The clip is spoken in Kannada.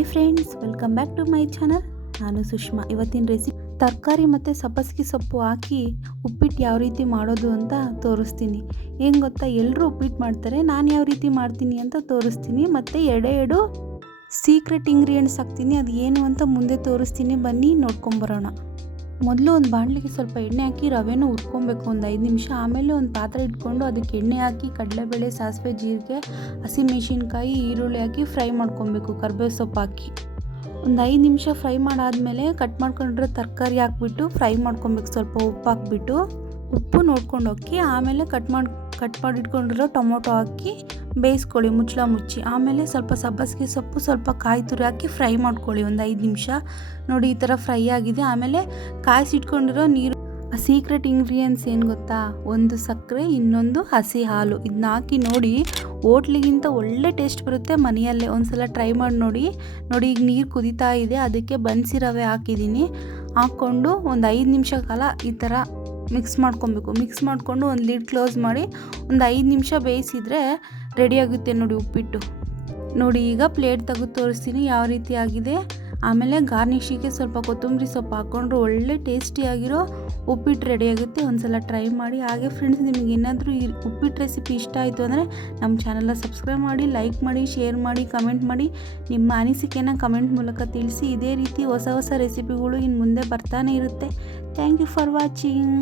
Hi friends, welcome back to my channel. ನಾನು ಸುಷ್ಮಾ. ಇವತ್ತಿನ ರೆಸಿಪಿ ತರಕಾರಿ ಮತ್ತು ಸಬ್ಬಸಿಗೆ ಸೊಪ್ಪು ಹಾಕಿ ಉಪ್ಪಿಟ್ಟು ಯಾವ ರೀತಿ ಮಾಡೋದು ಅಂತ ತೋರಿಸ್ತೀನಿ. ಏನು ಗೊತ್ತಾ, ಎಲ್ಲರೂ ಉಪ್ಪಿಟ್ಟು ಮಾಡ್ತಾರೆ, ನಾನು ಯಾವ ರೀತಿ ಮಾಡ್ತೀನಿ ಅಂತ ತೋರಿಸ್ತೀನಿ. ಮತ್ತು ಎರಡು ಸೀಕ್ರೆಟ್ ಇಂಗ್ರೀಡಿಯೆಂಟ್ಸ್ ಹಾಕ್ತೀನಿ, ಅದು ಏನು ಅಂತ ಮುಂದೆ ತೋರಿಸ್ತೀನಿ. ಬನ್ನಿ ನೋಡ್ಕೊಂಬರೋಣ. ಮೊದಲು ಒಂದು ಬಾಣಲಿಗೆ ಸ್ವಲ್ಪ ಎಣ್ಣೆ ಹಾಕಿ ರವೆನೂ ಹುರ್ಕೊಬೇಕು ಒಂದು 5 ನಿಮಿಷ. ಆಮೇಲೆ ಒಂದು ಪಾತ್ರೆ ಇಟ್ಕೊಂಡು ಅದಕ್ಕೆ ಎಣ್ಣೆ ಹಾಕಿ ಕಡಲೆಬೇಳೆ, ಸಾಸಿವೆ, ಜೀರಿಗೆ, ಹಸಿಮೆಣಸಿನ್ಕಾಯಿ, ಈರುಳ್ಳಿ ಹಾಕಿ ಫ್ರೈ ಮಾಡ್ಕೊಬೇಕು. ಕರಿಬೇವು ಸೊಪ್ಪು ಹಾಕಿ ಒಂದು 5 ನಿಮಿಷ ಫ್ರೈ ಮಾಡಾದಮೇಲೆ ಕಟ್ ಮಾಡ್ಕೊಂಡಿರೋ ತರಕಾರಿ ಹಾಕ್ಬಿಟ್ಟು ಫ್ರೈ ಮಾಡ್ಕೊಬೇಕು. ಸ್ವಲ್ಪ ಉಪ್ಪು ಹಾಕ್ಬಿಟ್ಟು ಉಪ್ಪು ನೋಡ್ಕೊಂಡು ಹೋಗಿ ಆಮೇಲೆ ಕಟ್ ಮಾಡಿಟ್ಕೊಂಡಿರೋ ಟೊಮೊಟೊ ಹಾಕಿ ಬೇಯಿಸ್ಕೊಳ್ಳಿ, ಮುಚ್ಚಳ ಮುಚ್ಚಿ. ಆಮೇಲೆ ಸ್ವಲ್ಪ ಸಬ್ಬಸಿಗೆ ಸೊಪ್ಪು, ಸ್ವಲ್ಪ ಕಾಯಿ ತುರಿ ಹಾಕಿ ಫ್ರೈ ಮಾಡ್ಕೊಳ್ಳಿ ಒಂದು 5 ನಿಮಿಷ. ನೋಡಿ, ಈ ಥರ ಫ್ರೈ ಆಗಿದೆ. ಆಮೇಲೆ ಕಾಯಿಸಿಟ್ಕೊಂಡಿರೋ ನೀರು. ಆ ಸೀಕ್ರೆಟ್ ಇಂಗ್ರೀಡಿಯೆಂಟ್ಸ್ ಏನು ಗೊತ್ತಾ, ಒಂದು ಸಕ್ಕರೆ, ಇನ್ನೊಂದು ಹಸಿ ಹಾಲು. ಇದನ್ನ ಹಾಕಿ ನೋಡಿ, ಹೋಟ್ಲಿಗಿಂತ ಒಳ್ಳೆ ಟೇಸ್ಟ್ ಬರುತ್ತೆ ಮನೆಯಲ್ಲೇ. ಒಂದ್ಸಲ ಟ್ರೈ ಮಾಡಿ ನೋಡಿ. ಈಗ ನೀರು ಕುದೀತಾ ಇದೆ, ಅದಕ್ಕೆ ಬನ್ಸಿ ರವೆ ಹಾಕಿದ್ದೀನಿ. ಹಾಕ್ಕೊಂಡು ಒಂದು 5 ನಿಮಿಷ ಕಾಲ ಈ ಥರ ಮಿಕ್ಸ್ ಮಾಡ್ಕೊಬೇಕು. ಮಿಕ್ಸ್ ಮಾಡಿಕೊಂಡು ಒಂದು ಲಿಡ್ ಕ್ಲೋಸ್ ಮಾಡಿ ಒಂದು 5 ನಿಮಿಷ ಬೇಯಿಸಿದರೆ ರೆಡಿಯಾಗುತ್ತೆ ನೋಡಿ ಉಪ್ಪಿಟ್ಟು. ನೋಡಿ, ಈಗ ಪ್ಲೇಟ್ ತೆಗೆದು ತೋರಿಸ್ತೀನಿ ಯಾವ ರೀತಿ ಆಗಿದೆ. ಆಮೇಲೆ ಗಾರ್ನಿಷಿಗೆ ಸ್ವಲ್ಪ ಕೊತ್ತಂಬರಿ ಸೊಪ್ಪು ಹಾಕ್ಕೊಂಡ್ರೆ ಒಳ್ಳೆ ಟೇಸ್ಟಿಯಾಗಿರೋ ಉಪ್ಪಿಟ್ಟು ರೆಡಿಯಾಗುತ್ತೆ. ಒಂದ್ಸಲ ಟ್ರೈ ಮಾಡಿ. ಹಾಗೆ ಫ್ರೆಂಡ್ಸ್, ನಿಮಗೆ ಏನಾದರೂ ಈ ಉಪ್ಪಿಟ್ಟು ರೆಸಿಪಿ ಇಷ್ಟ ಆಯಿತು ಅಂದರೆ ನಮ್ಮ ಚಾನಲ್ನ ಸಬ್ಸ್ಕ್ರೈಬ್ ಮಾಡಿ, ಲೈಕ್ ಮಾಡಿ, ಶೇರ್ ಮಾಡಿ, ಕಮೆಂಟ್ ಮಾಡಿ. ನಿಮ್ಮ ಅನಿಸಿಕೆನ ಕಮೆಂಟ್ ಮೂಲಕ ತಿಳಿಸಿ. ಇದೇ ರೀತಿ ಹೊಸ ರೆಸಿಪಿಗಳು ಇನ್ನು ಮುಂದೆ ಬರ್ತಾನೆ ಇರುತ್ತೆ. Thank you for watching.